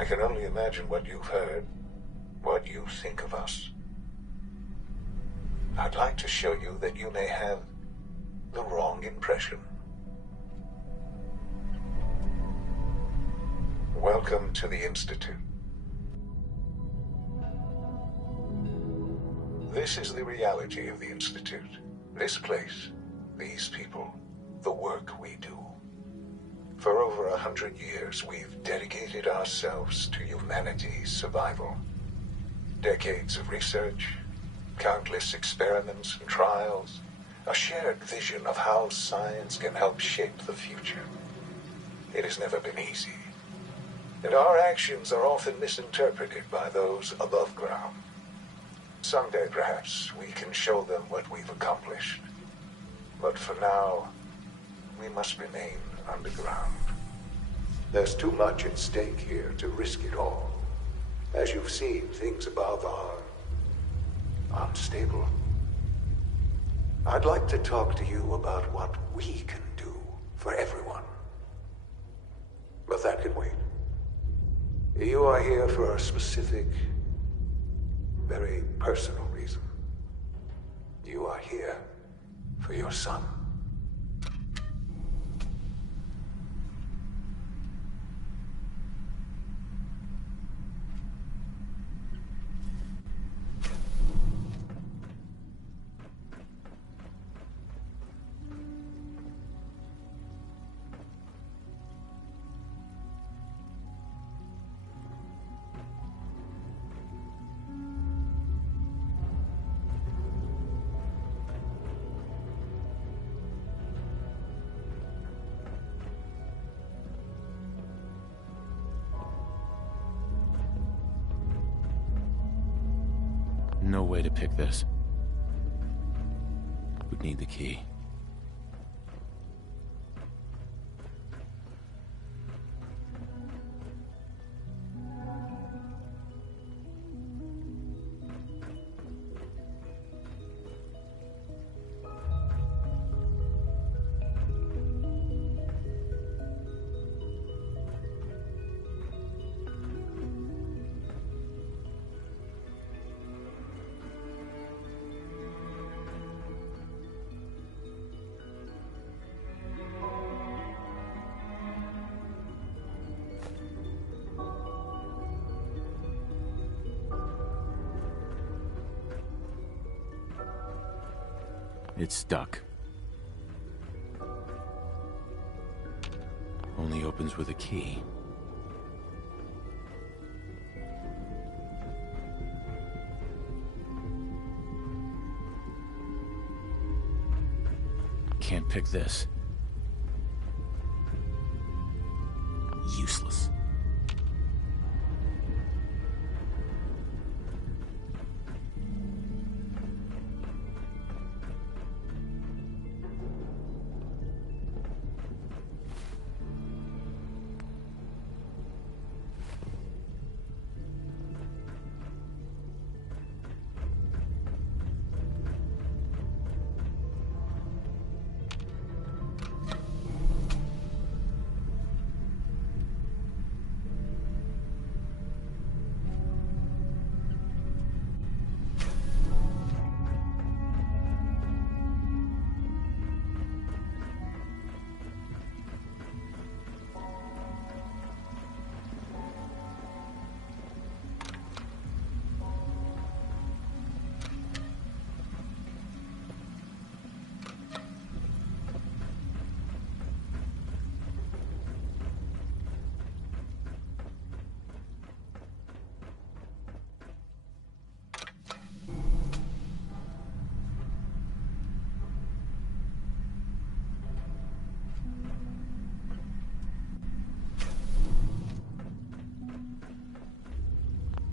I can only imagine what you've heard, what you think of us. I'd like to show you that you may have the wrong impression. Welcome to the Institute. This is the reality of the Institute. This place, these people, the work we do. For over 100 years, we've dedicated ourselves to humanity's survival. Decades of research, countless experiments and trials, a shared vision of how science can help shape the future. It has never been easy, and our actions are often misinterpreted by those above ground. Someday, perhaps, we can show them what we've accomplished. But for now, we must remain underground. There's too much at stake here to risk it all. As you've seen, things above are unstable. I'd like to talk to you about what we can do for everyone. But that can wait. You are here for a specific, very personal reason. You are here for your son. No way to pick this. Would need the key. It's stuck. Only opens with a key. Can't pick this. Useless.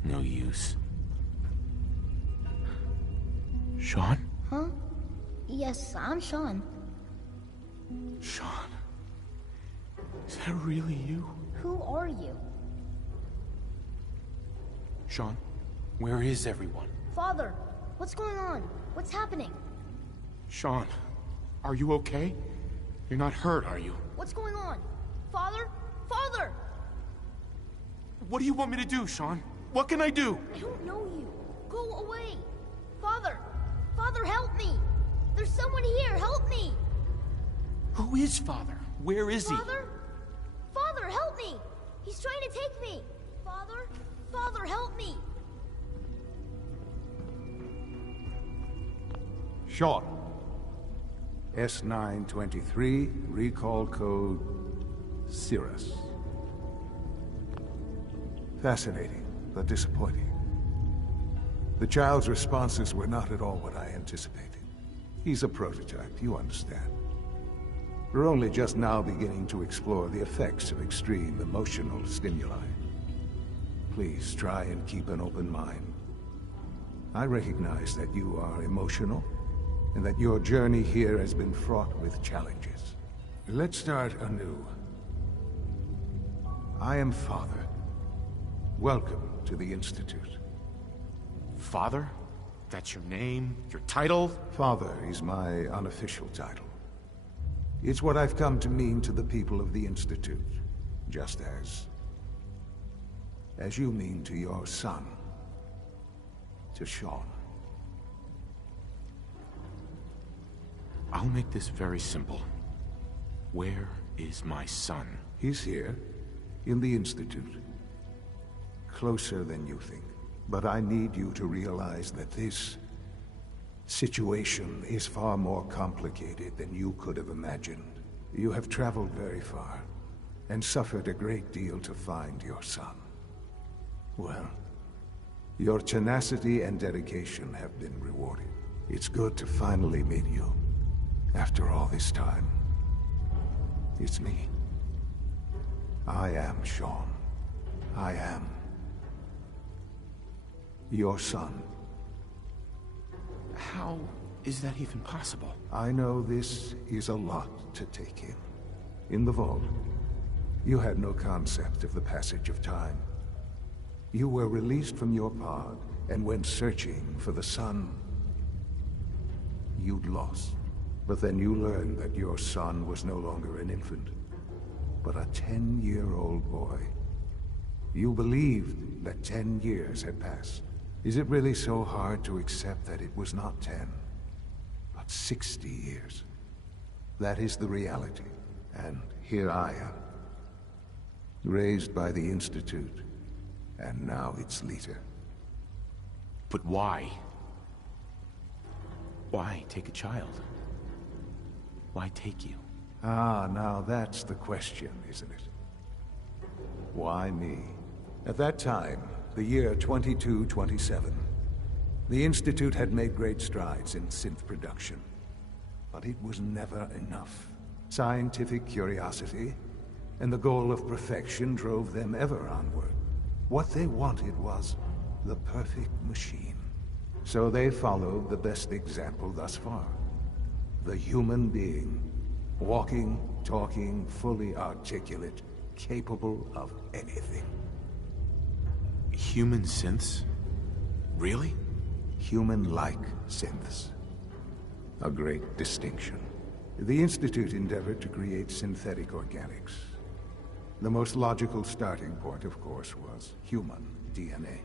No use. Sean? Huh? Yes, I'm Sean. Sean? Is that really you? Who are you? Sean, where is everyone? Father, what's going on? What's happening? Sean, are you okay? You're not hurt, are you? What's going on? Father? Father! What do you want me to do, Sean? What can I do? I don't know you. Go away. Father! Father, help me! There's someone here, help me! Who is Father? Where is he? Father? Father, help me! He's trying to take me! Father? Father, help me! Sean. S923, recall code Cirrus. Fascinating, but disappointing. The child's responses were not at all what I anticipated. He's a prototype, you understand. We're only just now beginning to explore the effects of extreme emotional stimuli. Please try and keep an open mind. I recognize that you are emotional, and that your journey here has been fraught with challenges. Let's start anew. I am Father. Welcome to the Institute. Father? That's your name? Your title? Father is my unofficial title. It's what I've come to mean to the people of the Institute, just as you mean to your son, to Sean. I'll make this very simple. Where is my son? He's here, in the Institute. Closer than you think. But I need you to realize that this situation is far more complicated than you could have imagined. You have traveled very far, and suffered a great deal to find your son. Well, your tenacity and dedication have been rewarded. It's good to finally meet you. After all this time, it's me. I am Sean. I am your son. How is that even possible? I know this is a lot to take in. In the vault, you had no concept of the passage of time. You were released from your pod and went searching for the son you'd lost. But then you learned that your son was no longer an infant, but a 10-year-old boy. You believed that 10 years had passed. Is it really so hard to accept that it was not 10, but 60 years? That is the reality, and here I am. Raised by the Institute, and now its leader. But why? Why take a child? Why take you? Ah, now that's the question, isn't it? Why me? At that time, the year 2227, the Institute had made great strides in synth production. But it was never enough. Scientific curiosity and the goal of perfection drove them ever onward. What they wanted was the perfect machine. So they followed the best example thus far. The human being. Walking, talking, fully articulate, capable of anything. Human synths? Really? Human-like synths. A great distinction. The Institute endeavored to create synthetic organics. The most logical starting point, of course, was human DNA.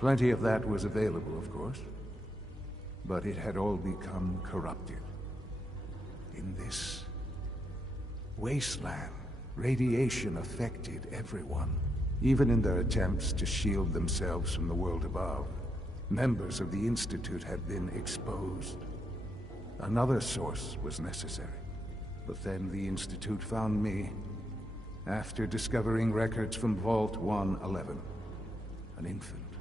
Plenty of that was available, of course. But it had all become corrupted. In this wasteland, radiation affected everyone. Even in their attempts to shield themselves from the world above, members of the Institute had been exposed. Another source was necessary. But then the Institute found me, after discovering records from Vault 111. An infant,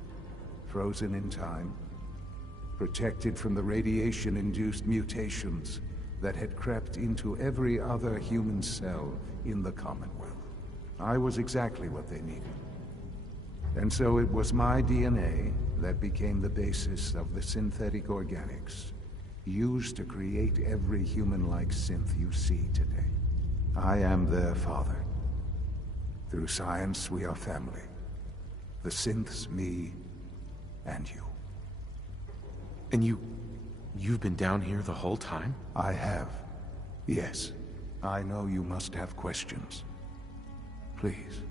frozen in time, protected from the radiation-induced mutations that had crept into every other human cell in the Commonwealth. I was exactly what they needed. And so it was my DNA that became the basis of the synthetic organics, used to create every human-like synth you see today. I am their father. Through science, we are family. The synths, me, and you. And you've been down here the whole time? I have. Yes. I know you must have questions. Please,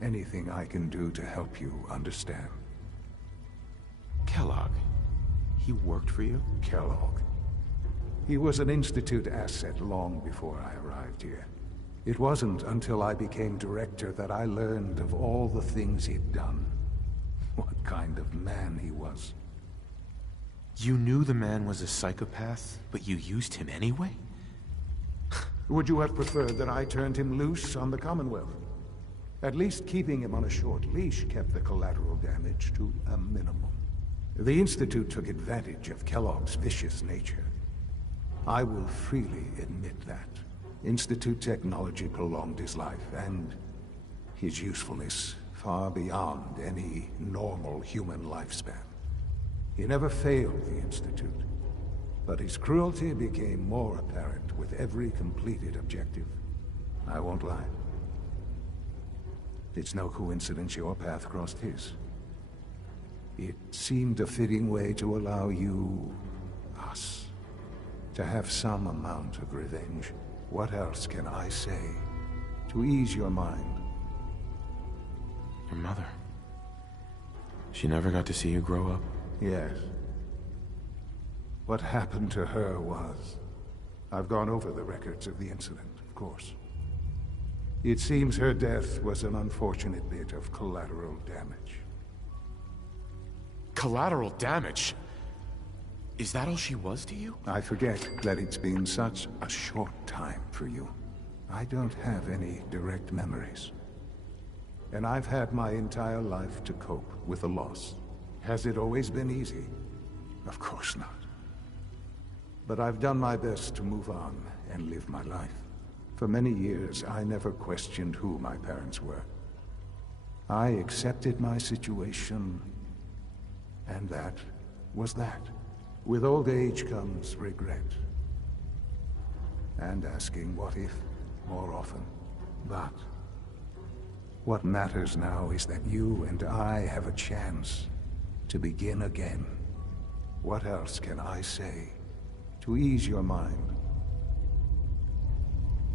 Anything I can do to help you understand. Kellogg. He worked for you? Kellogg. He was an Institute asset long before I arrived here. It wasn't until I became director that I learned of all the things he'd done. What kind of man he was. You knew the man was a psychopath, but you used him anyway? Would you have preferred that I turned him loose on the Commonwealth? At least keeping him on a short leash kept the collateral damage to a minimum. The Institute took advantage of Kellogg's vicious nature. I will freely admit that. Institute technology prolonged his life, and his usefulness far beyond any normal human lifespan. He never failed the Institute, but his cruelty became more apparent with every completed objective. I won't lie. It's no coincidence your path crossed his. It seemed a fitting way to allow you, us, to have some amount of revenge. What else can I say to ease your mind? Your mother. She never got to see you grow up? Yes. What happened to her was... I've gone over the records of the incident, of course. It seems her death was an unfortunate bit of collateral damage. Collateral damage? Is that all she was to you? I forget that it's been such a short time for you. I don't have any direct memories. And I've had my entire life to cope with the loss. Has it always been easy? Of course not. But I've done my best to move on and live my life. For many years, I never questioned who my parents were. I accepted my situation, and that was that. With old age comes regret. And asking what if more often. But what matters now is that you and I have a chance to begin again. What else can I say to ease your mind?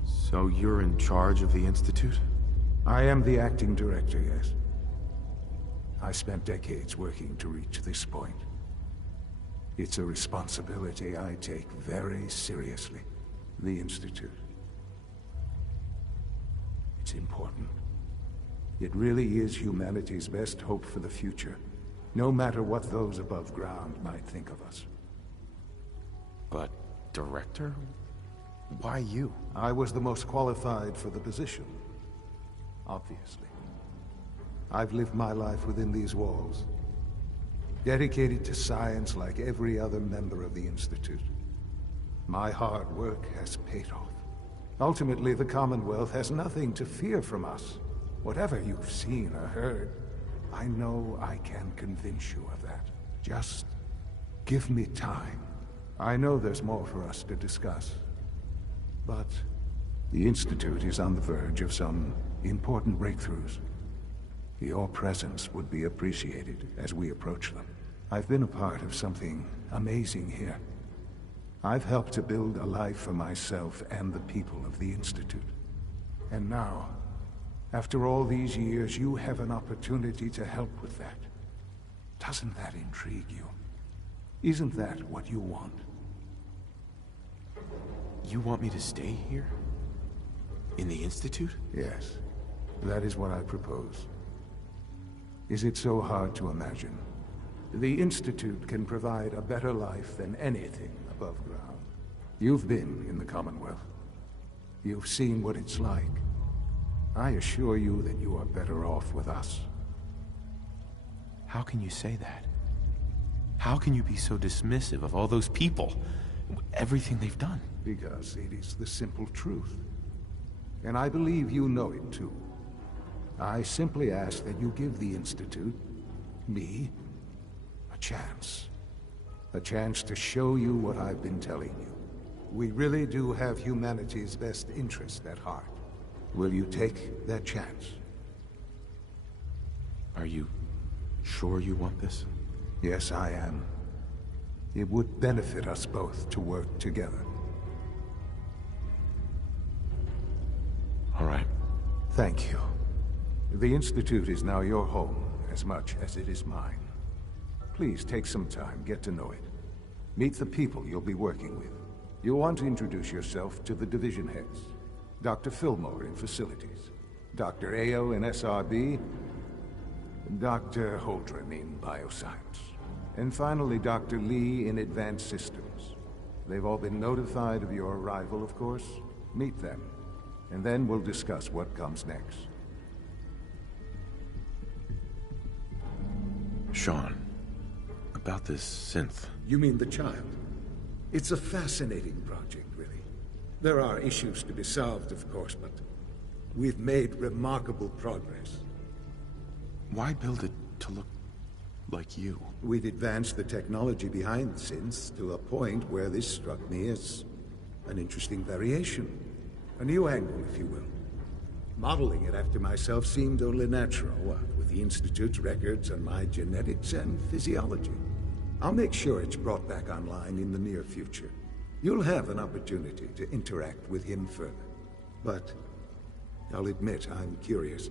So you're in charge of the Institute? I am the acting director, yes. I spent decades working to reach this point. It's a responsibility I take very seriously. The Institute. It's important. It really is humanity's best hope for the future, no matter what those above ground might think of us. But, Director? Why you? I was the most qualified for the position, obviously. I've lived my life within these walls, dedicated to science like every other member of the Institute. My hard work has paid off. Ultimately, the Commonwealth has nothing to fear from us. Whatever you've seen or heard, I know I can convince you of that. Just give me time. I know there's more for us to discuss. But the Institute is on the verge of some important breakthroughs. Your presence would be appreciated as we approach them. I've been a part of something amazing here. I've helped to build a life for myself and the people of the Institute. And now, after all these years, you have an opportunity to help with that. Doesn't that intrigue you? Isn't that what you want? You want me to stay here? In the Institute? Yes, that is what I propose. Is it so hard to imagine? The Institute can provide a better life than anything above ground. You've been in the Commonwealth. You've seen what it's like. I assure you that you are better off with us. How can you say that? How can you be so dismissive of all those people? Everything they've done? Because it is the simple truth. And I believe you know it too. I simply ask that you give the Institute, me, a chance. A chance to show you what I've been telling you. We really do have humanity's best interest at heart. Will you take that chance? Are you sure you want this? Yes, I am. It would benefit us both to work together. All right. Thank you. The Institute is now your home, as much as it is mine. Please take some time, get to know it. Meet the people you'll be working with. You'll want to introduce yourself to the division heads. Dr. Fillmore in Facilities, Dr. Ao in SRB, Dr. Holdren in Bioscience, and finally Dr. Lee in Advanced Systems. They've all been notified of your arrival, of course. Meet them, and then we'll discuss what comes next. Sean, about this synth. You mean the child? It's a fascinating project, really. There are issues to be solved, of course, but we've made remarkable progress. Why build it to look like you? We've advanced the technology behind synths to a point where this struck me as an interesting variation. A new angle, if you will. Modeling it after myself seemed only natural, with the Institute's records on my genetics and physiology. I'll make sure it's brought back online in the near future. You'll have an opportunity to interact with him further. But I'll admit I'm curious.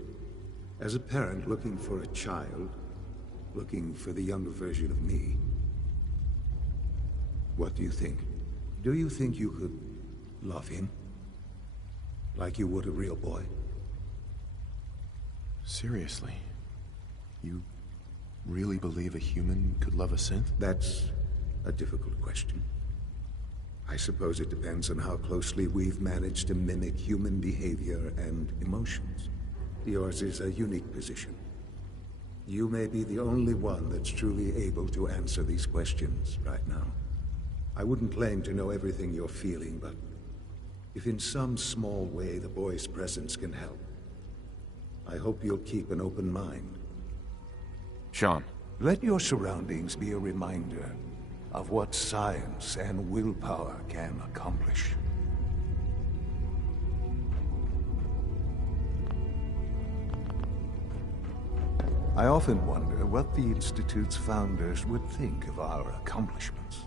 As a parent looking for a child, looking for the younger version of me, what do you think? Do you think you could love him? Like you would a real boy? Seriously? You really believe a human could love a synth? That's a difficult question. I suppose it depends on how closely we've managed to mimic human behavior and emotions. Yours is a unique position. You may be the only one that's truly able to answer these questions right now. I wouldn't claim to know everything you're feeling, but if in some small way the boy's presence can help, I hope you'll keep an open mind. Sean. Let your surroundings be a reminder of what science and willpower can accomplish. I often wonder what the Institute's founders would think of our accomplishments.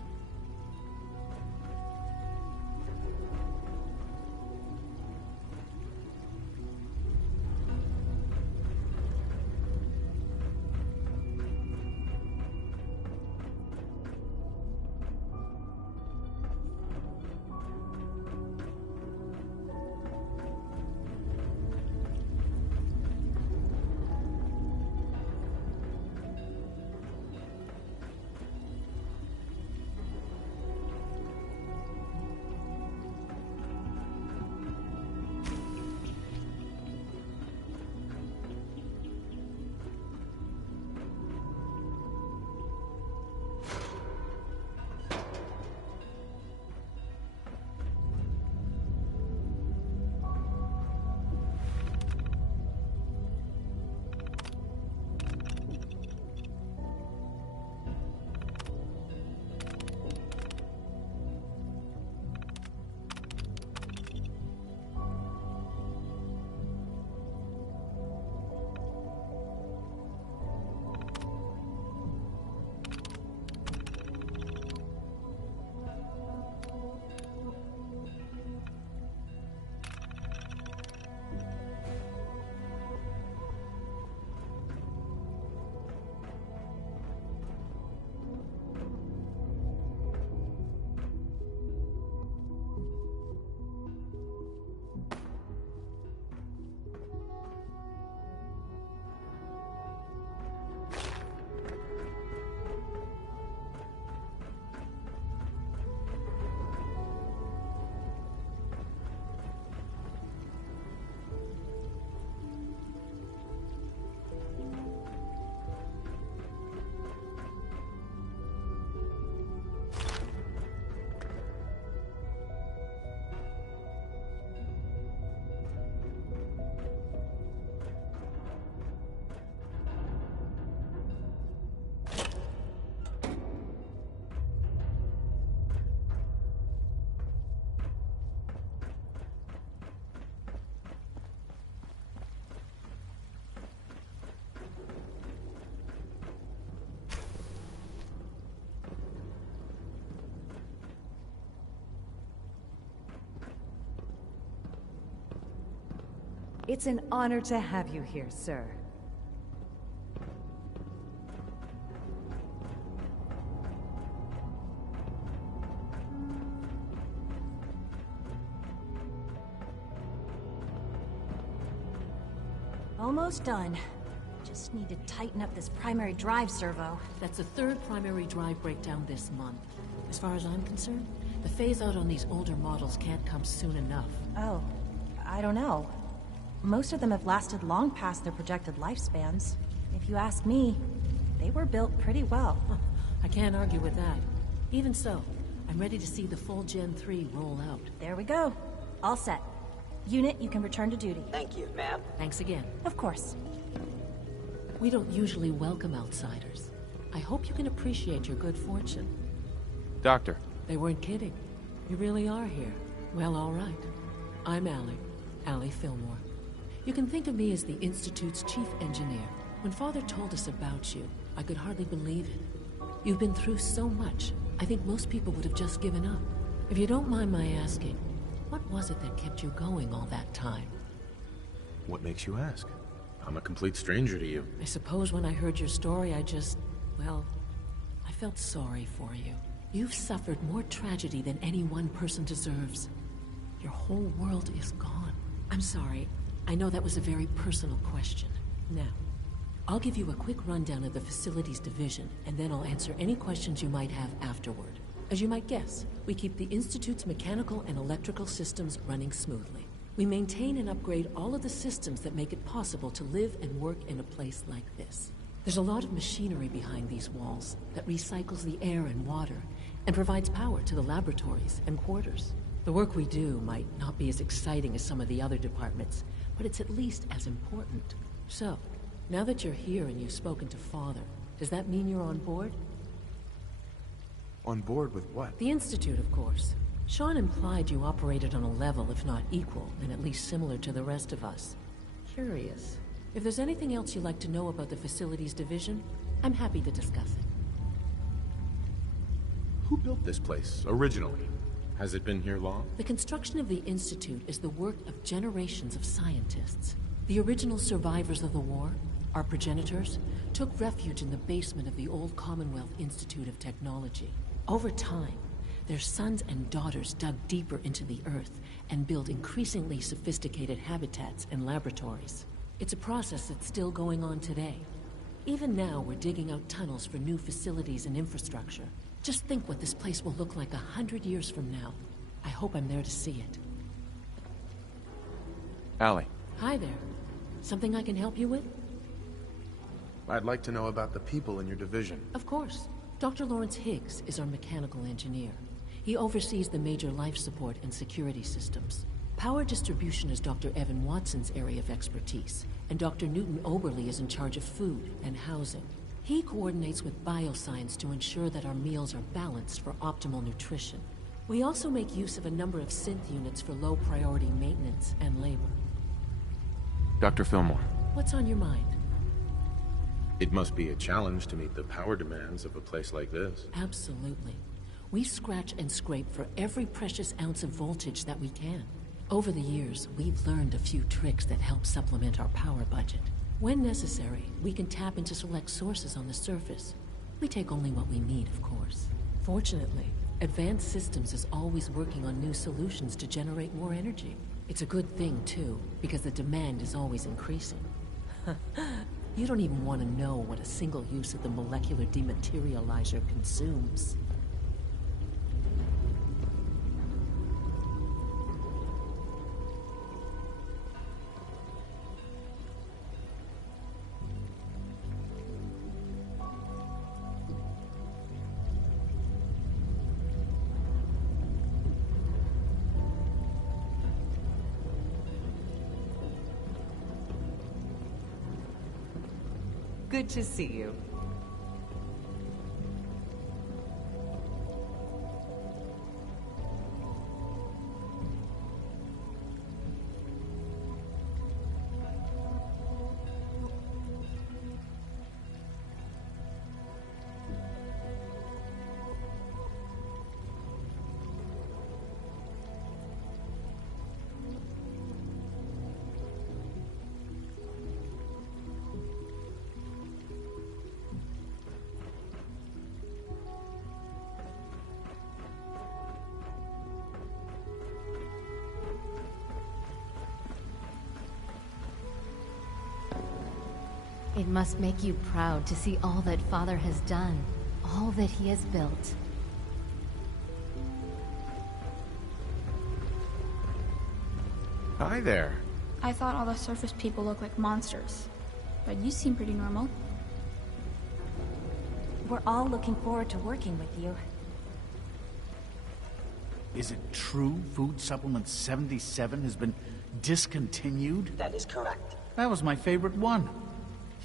It's an honor to have you here, sir. Almost done. Just need to tighten up this primary drive servo. That's the third primary drive breakdown this month. As far as I'm concerned, the phase-out on these older models can't come soon enough. Oh, I don't know. Most of them have lasted long past their projected lifespans. If you ask me, they were built pretty well. Huh, I can't argue with that. Even so, I'm ready to see the full Gen 3 roll out. There we go. All set. Unit, you can return to duty. Thank you, ma'am. Thanks again. Of course. We don't usually welcome outsiders. I hope you can appreciate your good fortune. Doctor. They weren't kidding. You really are here. Well, all right. I'm Allie Fillmore. You can think of me as the Institute's chief engineer. When Father told us about you, I could hardly believe it. You've been through so much, I think most people would have just given up. If you don't mind my asking, what was it that kept you going all that time? What makes you ask? I'm a complete stranger to you. I suppose when I heard your story, well, I felt sorry for you. You've suffered more tragedy than any one person deserves. Your whole world is gone. I'm sorry. I know that was a very personal question. Now, I'll give you a quick rundown of the Facilities Division, and then I'll answer any questions you might have afterward. As you might guess, we keep the Institute's mechanical and electrical systems running smoothly. We maintain and upgrade all of the systems that make it possible to live and work in a place like this. There's a lot of machinery behind these walls that recycles the air and water and provides power to the laboratories and quarters. The work we do might not be as exciting as some of the other departments, but it's at least as important. So, now that you're here and you've spoken to Father, does that mean you're on board? On board with what? The Institute, of course. Sean implied you operated on a level, if not equal, and at least similar to the rest of us. Curious. If there's anything else you'd like to know about the Facilities Division, I'm happy to discuss it. Who built this place, originally? Has it been here long? The construction of the Institute is the work of generations of scientists. The original survivors of the war, our progenitors, took refuge in the basement of the old Commonwealth Institute of Technology. Over time, their sons and daughters dug deeper into the Earth and built increasingly sophisticated habitats and laboratories. It's a process that's still going on today. Even now, we're digging out tunnels for new facilities and infrastructure. Just think what this place will look like 100 years from now. I hope I'm there to see it. Allie. Hi there. Something I can help you with? I'd like to know about the people in your division. Of course. Dr. Lawrence Higgs is our mechanical engineer. He oversees the major life support and security systems. Power distribution is Dr. Evan Watson's area of expertise, and Dr. Newton Oberly is in charge of food and housing. He coordinates with bioscience to ensure that our meals are balanced for optimal nutrition. We also make use of a number of synth units for low-priority maintenance and labor. Dr. Fillmore. What's on your mind? It must be a challenge to meet the power demands of a place like this. Absolutely. We scratch and scrape for every precious ounce of voltage that we can. Over the years, we've learned a few tricks that help supplement our power budget. When necessary, we can tap into select sources on the surface. We take only what we need, of course. Fortunately, Advanced Systems is always working on new solutions to generate more energy. It's a good thing, too, because the demand is always increasing. You don't even want to know what a single use of the molecular dematerializer consumes. Good to see you. It must make you proud to see all that Father has done, all that he has built. Hi there. I thought all the surface people looked like monsters, but you seem pretty normal. We're all looking forward to working with you. Is it true Food Supplement 77 has been discontinued? That is correct. That was my favorite one.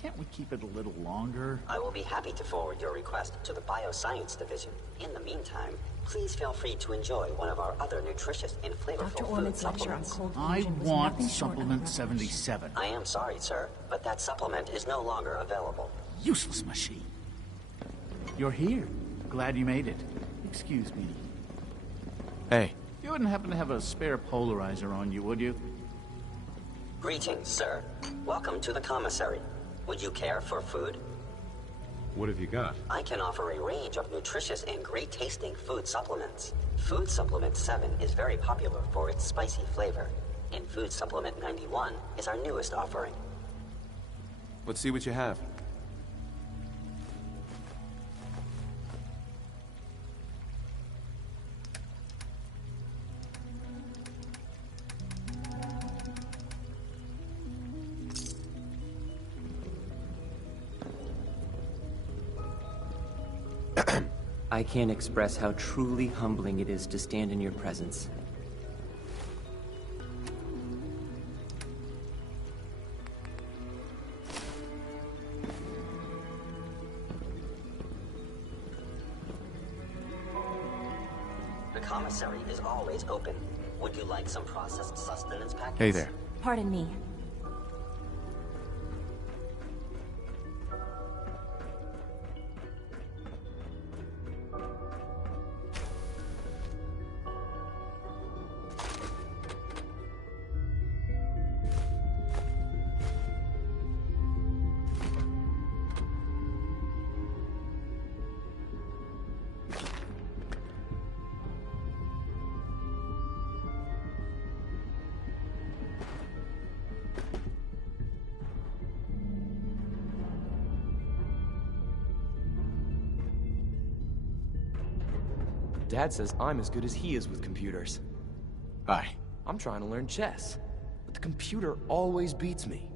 Can't we keep it a little longer? I will be happy to forward your request to the Bioscience Division. In the meantime, please feel free to enjoy one of our other nutritious and flavorful food supplements. I want Supplement 77. I am sorry, sir, but that supplement is no longer available. Useless machine. You're here. Glad you made it. Excuse me. Hey. You wouldn't happen to have a spare polarizer on you, would you? Greetings, sir. Welcome to the commissary. Would you care for food? What have you got? I can offer a range of nutritious and great-tasting food supplements. Food Supplement 7 is very popular for its spicy flavor, and Food Supplement 91 is our newest offering. Let's see what you have. I can't express how truly humbling it is to stand in your presence. The commissary is always open. Would you like some processed sustenance packets? Hey there. Pardon me. Dad says I'm as good as he is with computers. Hi. I'm trying to learn chess, but the computer always beats me.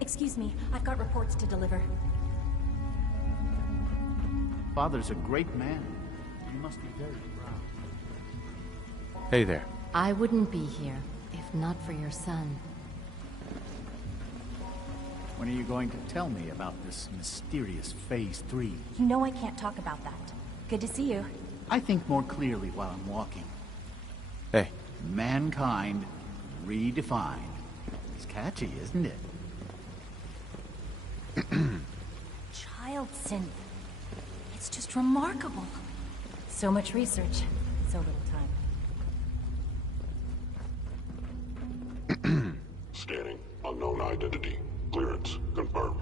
Excuse me, I've got reports to deliver. Father's a great man. You must be very proud. Hey there. I wouldn't be here if not for your son. When are you going to tell me about this mysterious Phase 3? You know I can't talk about that. Good to see you. I think more clearly while I'm walking. Hey. Mankind redefined. It's catchy, isn't it? Child synth. It's just remarkable. So much research, so little time. Scanning. Unknown identity. Clearance confirmed.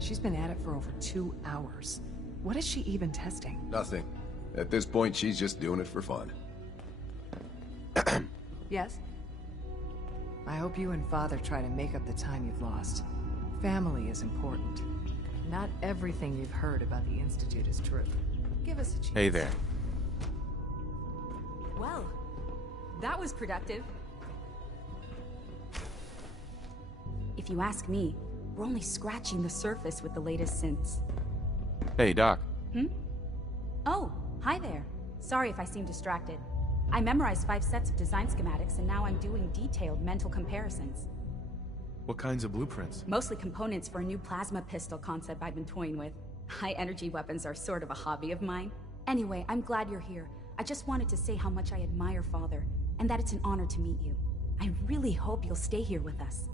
She's been at it for over 2 hours. What is she even testing? Nothing. At this point, she's just doing it for fun. Yes? I hope you and Father try to make up the time you've lost. Family is important. Not everything you've heard about the Institute is true. Give us a chance. Hey there. Well, that was productive. If you ask me, we're only scratching the surface with the latest synths. Hey, Doc. Oh, hi there. Sorry if I seem distracted. I memorized 5 sets of design schematics, and now I'm doing detailed mental comparisons. What kinds of blueprints? Mostly components for a new plasma pistol concept I've been toying with. High-energy weapons are sort of a hobby of mine. Anyway, I'm glad you're here. I just wanted to say how much I admire Father, and that it's an honor to meet you. I really hope you'll stay here with us.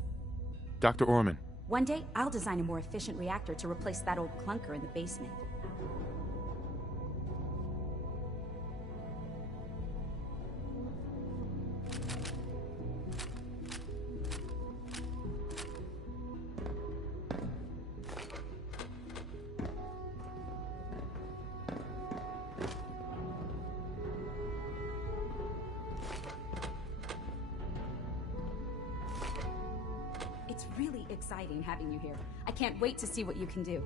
Dr. Orman. One day, I'll design a more efficient reactor to replace that old clunker in the basement. It's really exciting having you here. I can't wait to see what you can do.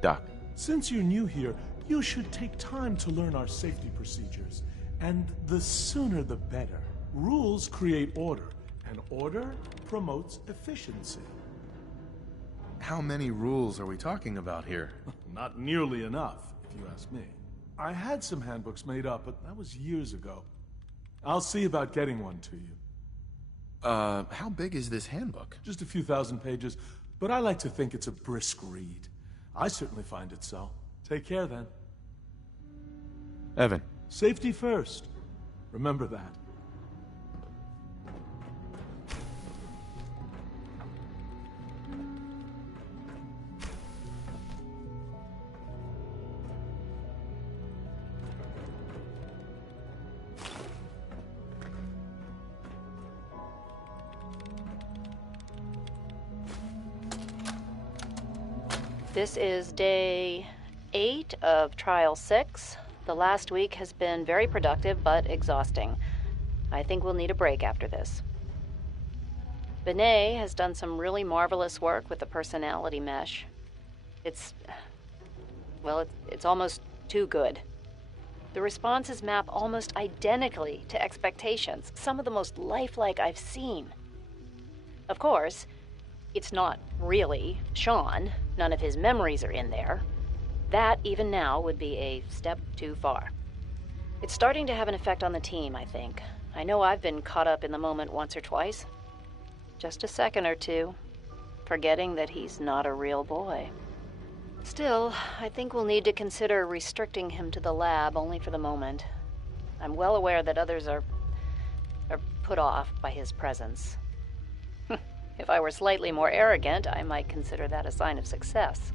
Doc. Since you're new here, you should take time to learn our safety procedures. And the sooner the better. Rules create order, and order promotes efficiency. How many rules are we talking about here? Not nearly enough, if you ask me. I had some handbooks made up, but that was years ago. I'll see about getting one to you. How big is this handbook? Just a few thousand pages, but I like to think it's a brisk read. I certainly find it so. Take care, then. Evan. Safety first. Remember that. This is day 8 of Trial 6. The last week has been very productive, but exhausting. I think we'll need a break after this. Benet has done some really marvelous work with the personality mesh. It's almost too good. The responses map almost identically to expectations, some of the most lifelike I've seen. Of course, it's not really Sean. None of his memories are in there. That, even now, would be a step too far. It's starting to have an effect on the team, I think. I know I've been caught up in the moment once or twice. Just a second or two, forgetting that he's not a real boy. Still, I think we'll need to consider restricting him to the lab only for the moment. I'm well aware that others are put off by his presence. If I were slightly more arrogant, I might consider that a sign of success.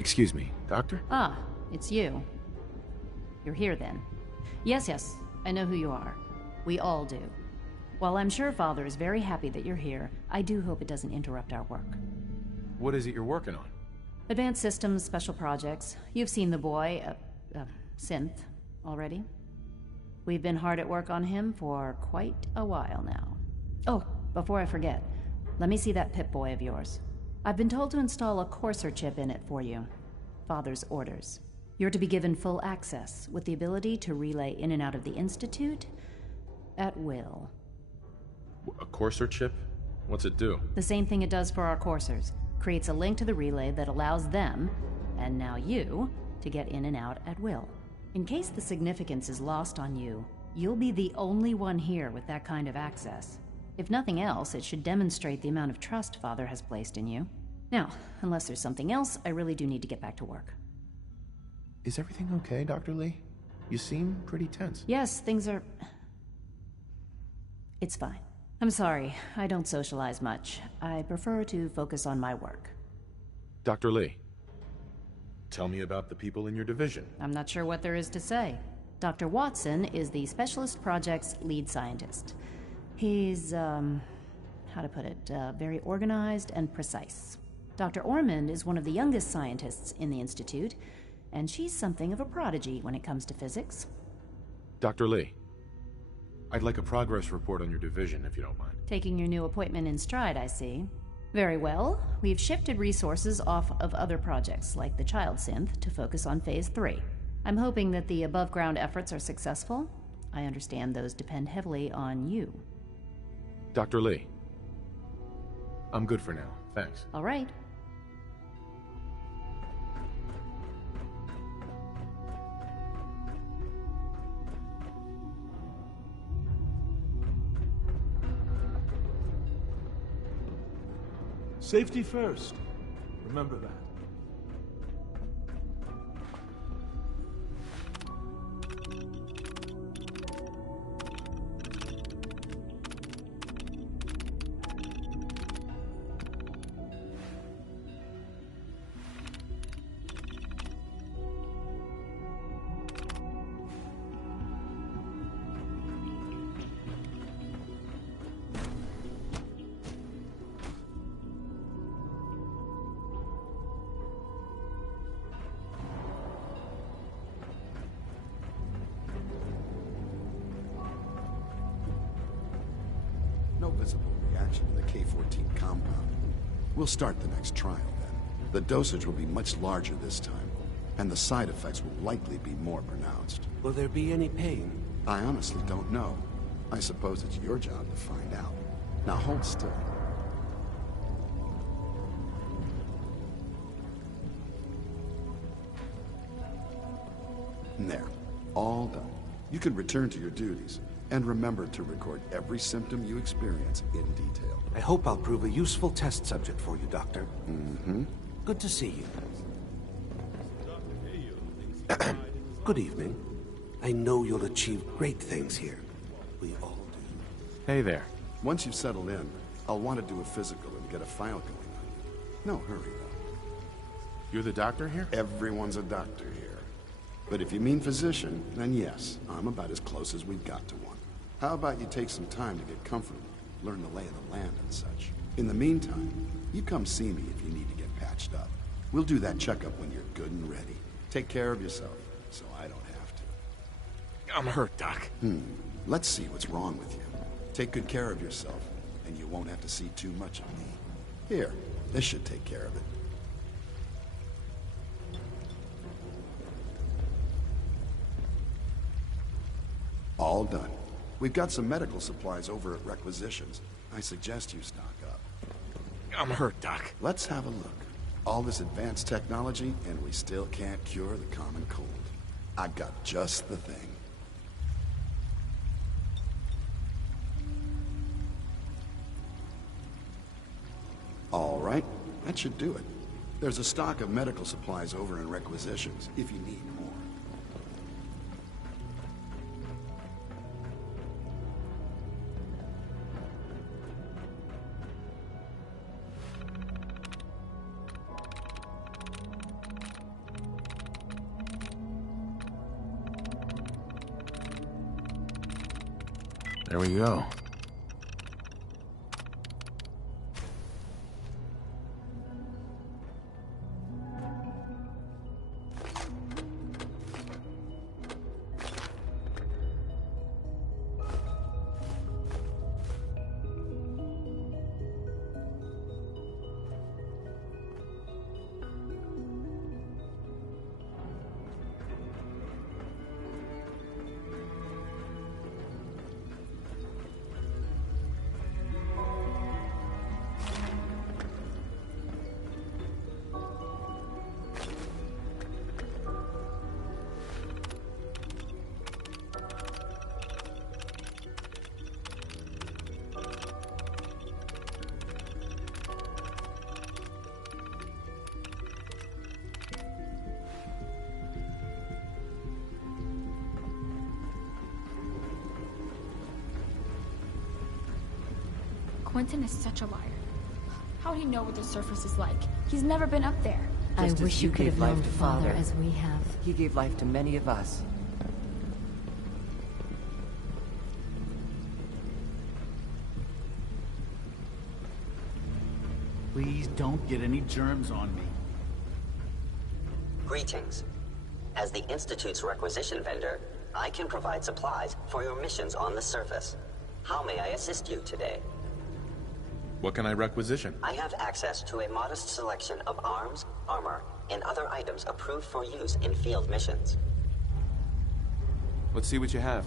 Excuse me, Doctor? Ah, it's you. You're here then. Yes, I know who you are. We all do. While I'm sure Father is very happy that you're here, I do hope it doesn't interrupt our work. What is it you're working on? Advanced systems, special projects. You've seen the boy, Synth, already. We've been hard at work on him for quite a while now. Oh, before I forget, let me see that Pip-Boy of yours. I've been told to install a Courser chip in it for you. Father's orders. You're to be given full access, with the ability to relay in and out of the Institute at will. A Courser chip? What's it do? The same thing it does for our coursers. Creates a link to the relay that allows them, and now you, to get in and out at will. In case the significance is lost on you, you'll be the only one here with that kind of access. If nothing else, it should demonstrate the amount of trust Father has placed in you. Now, unless there's something else, I really do need to get back to work. Is everything okay, Dr. Lee? You seem pretty tense. Yes, things are... It's fine. I'm sorry, I don't socialize much. I prefer to focus on my work. Dr. Lee, tell me about the people in your division. I'm not sure what there is to say. Dr. Watson is the Specialist Project's lead scientist. He's, how to put it, very organized and precise. Dr. Ormond is one of the youngest scientists in the Institute, and she's something of a prodigy when it comes to physics. Dr. Lee, I'd like a progress report on your division, if you don't mind. Taking your new appointment in stride, I see. Very well. We've shifted resources off of other projects, like the child synth, to focus on Phase 3. I'm hoping that the above-ground efforts are successful. I understand those depend heavily on you. Dr. Lee. I'm good for now, thanks. All right. Safety first. Remember that. No visible reaction to the K-14 compound. We'll start the next trial then. The dosage will be much larger this time, and the side effects will likely be more pronounced. Will there be any pain? I honestly don't know. I suppose it's your job to find out. Now hold still. There. All done. You can return to your duties. And remember to record every symptom you experience in detail. I hope I'll prove a useful test subject for you, Doctor. Mm-hmm. Good to see you. Good evening. I know you'll achieve great things here. We all do. Hey there. Once you've settled in, I'll want to do a physical and get a file going on you. No hurry, though. You're the doctor here? Everyone's a doctor here. But if you mean physician, then yes, I'm about as close as we've got to one. How about you take some time to get comfortable, learn the lay of the land and such. In the meantime, you come see me if you need to get patched up. We'll do that checkup when you're good and ready. Take care of yourself, so I don't have to. I'm hurt, Doc. Let's see what's wrong with you. Take good care of yourself, and you won't have to see too much of me. Here, this should take care of it. All done. We've got some medical supplies over at Requisitions. I suggest you stock up. I'm hurt, Doc. Let's have a look. All this advanced technology, and we still can't cure the common cold. I've got just the thing. All right, that should do it. There's a stock of medical supplies over in Requisitions, if you need more. There we go. Quentin is such a liar. How would he know what the surface is like? He's never been up there. I wish you could have known Father as we have. He gave life to many of us. Please don't get any germs on me. Greetings. As the Institute's requisition vendor, I can provide supplies for your missions on the surface. How may I assist you today? What can I requisition? I have access to a modest selection of arms, armor, and other items approved for use in field missions. Let's see what you have.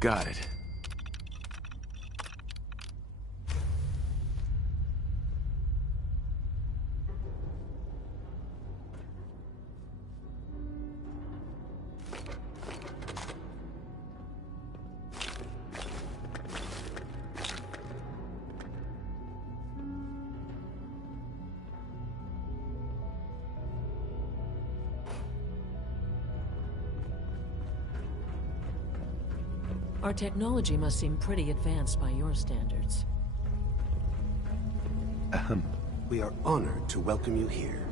Got it. Our technology must seem pretty advanced by your standards. We are honored to welcome you here.